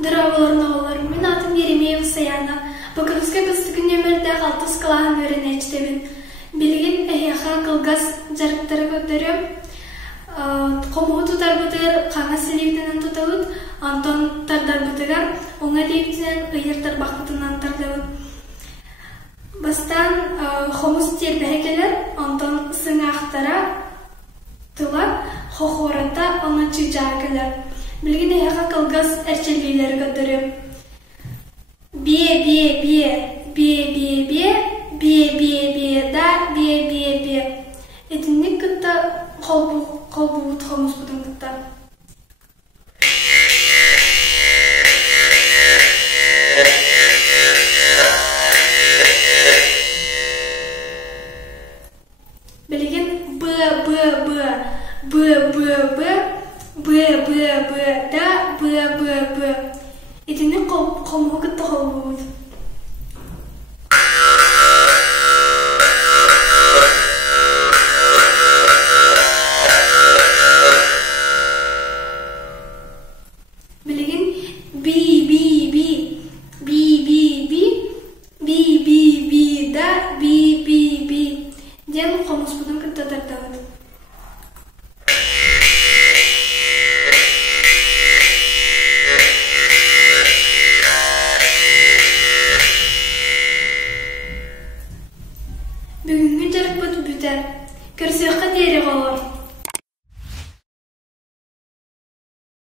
Дырабыларын оғыларым, мен атым Еремеева Саяна. Бұқырызға біздігін өмірді қалтыз қылағын өрін әчтемін. Білген әйяға қылғас жарықтары көтерім. Қомығы тұтар бұтығыр қаңа сілевденен тұтауыд, антон тардар бұтығар, оңа левденен ұйыртар бақытынан тардауыд. Бастан қомыз тербәе келер, антон сыңа ақтара тұлап, қоқората оны чыжаға келер. Білген әйяға қылғас әрчелейлері көтерім. Бе, да, бе. Этинник кытта қолбуғыт қомыз бұдың кытта. Білген да, Этинник қолбуғы кытта қолбуғыт. Білген да, ден қомыз бұдың кытта тартауыд.